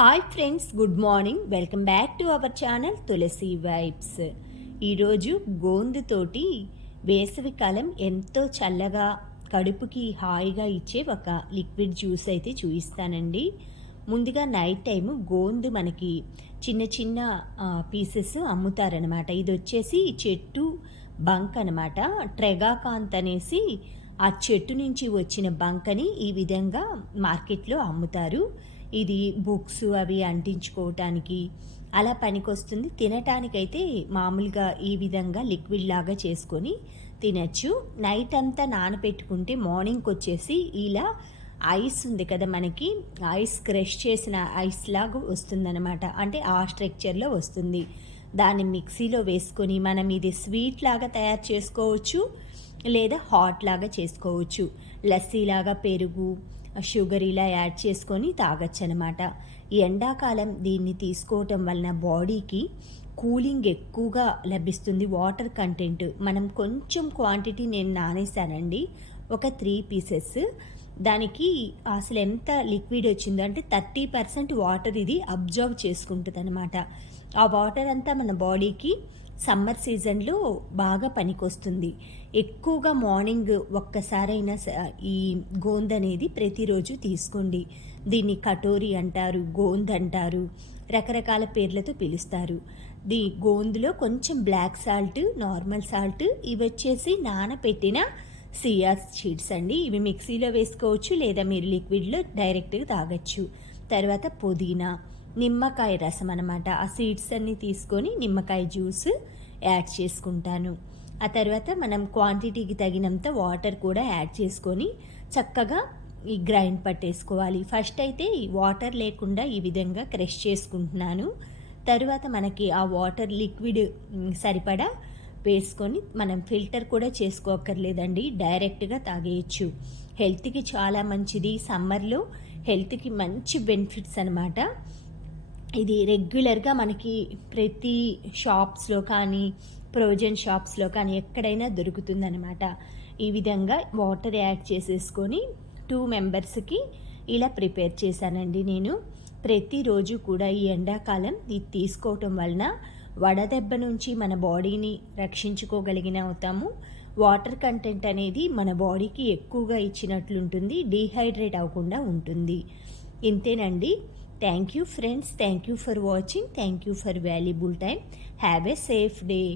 Hi friends, good morning. Welcome back to our channel Tulasi vibes. ఈరోజు గోందుతోటి వేసవికాలం ఎంతో చల్లగా కడుపుకి హాయిగా ఇచ్చే ఒక లిక్విడ్ జ్యూస్ అయితే చూపిస్తానండి. ముందుగా నైట్ టైము గోందు మనకి చిన్న చిన్న పీసెస్ అమ్ముతారనమాట. ఇది వచ్చేసి చెట్టు బంక్ అనమాట. ట్రెగాకాంత్ అనేసి ఆ చెట్టు నుంచి వచ్చిన బంకని ఈ విధంగా మార్కెట్లో అమ్ముతారు. ఇది బుక్స్ అవి అంటించుకోవటానికి అలా పనికొస్తుంది. తినటానికైతే మామూలుగా ఈ విధంగా లిక్విడ్ లాగా చేసుకొని తినచ్చు. నైట్ అంతా నానబెట్టుకుంటే మార్నింగ్కి వచ్చేసి ఇలా ఐస్ ఉంది కదా, మనకి ఐస్ క్రష్ చేసిన ఐస్ లాగా వస్తుందన్నమాట. అంటే ఆ స్ట్రక్చర్లో వస్తుంది. దాన్ని మిక్సీలో వేసుకొని మనం ఇది స్వీట్ లాగా తయారు చేసుకోవచ్చు, లేదా హాట్ లాగా చేసుకోవచ్చు. లస్సీ లాగా పెరుగు షుగర్ ఇలా యాడ్ చేసుకొని తాగొచ్చు అనమాట. ఈ ఎండాకాలం దీన్ని తీసుకోవటం వలన బాడీకి కూలింగ్ ఎక్కువగా లభిస్తుంది. వాటర్ కంటెంట్ మనం కొంచెం క్వాంటిటీ నేను నానేసానండి, ఒక 3 పీసెస్. దానికి అసలు ఎంత లిక్విడ్ వచ్చిందో అంటే 30% వాటర్ ఇది అబ్జర్వ్ చేసుకుంటుంది అనమాట. ఆ వాటర్ అంతా మన బాడీకి సమ్మర్ సీజన్లో బాగా పనికొస్తుంది. ఎక్కువగా మార్నింగ్ ఒక్కసారైనా ఈ గోంద్ అనేది ప్రతిరోజు తీసుకోండి. దీన్ని కటోరీ అంటారు, గోంద్ అంటారు, రకరకాల పేర్లతో పిలుస్తారు. గోందులో కొంచెం బ్లాక్ సాల్ట్, నార్మల్ సాల్ట్, ఇవి వచ్చేసి నానబెట్టిన సియా సీడ్స్ అండి. ఇవి మిక్సీలో వేసుకోవచ్చు, లేదా మీరు లిక్విడ్లో డైరెక్ట్గా తాగొచ్చు. తర్వాత పుదీనా, నిమ్మకాయ రసం అనమాట. ఆ సీడ్స్ అన్నీ తీసుకొని నిమ్మకాయ జ్యూస్ యాడ్ చేసుకుంటాను. ఆ తర్వాత మనం క్వాంటిటీకి తగినంత వాటర్ కూడా యాడ్ చేసుకొని చక్కగా ఈ గ్రైండ్ పట్టేసుకోవాలి. ఫస్ట్ అయితే ఈ వాటర్ లేకుండా ఈ విధంగా క్రష్ చేసుకుంటున్నాను. తరువాత మనకి ఆ వాటర్ లిక్విడ్ సరిపడా వేసుకొని మనం ఫిల్టర్ కూడా చేసుకోక్కర్లేదండి, డైరెక్ట్గా తాగేయచ్చు. హెల్త్కి చాలా మంచిది. సమ్మర్లో హెల్త్కి మంచి బెనిఫిట్స్ అనమాట. ఇది రెగ్యులర్గా మనకి ప్రతి షాప్స్లో కానీ, ప్రొవిజన్ షాప్స్లో కానీ ఎక్కడైనా దొరుకుతుందనమాట. ఈ విధంగా వాటర్ యాడ్ చేసేసుకొని 2 మెంబర్స్కి ఇలా ప్రిపేర్ చేశానండి నేను. ప్రతిరోజు కూడా ఈ ఎండాకాలం ఇది తీసుకోవటం వలన వడదెబ్బ నుంచి మన బాడీని రక్షించుకోగలిగిన అవుతాము. వాటర్ కంటెంట్ అనేది మన బాడీకి ఎక్కువగా ఇచ్చినట్లుంటుంది, డీహైడ్రేట్ అవ్వకుండా ఉంటుంది. ఇంతేనండి. Thank you friends, thank you for watching, thank you for valuable time. Have a safe day.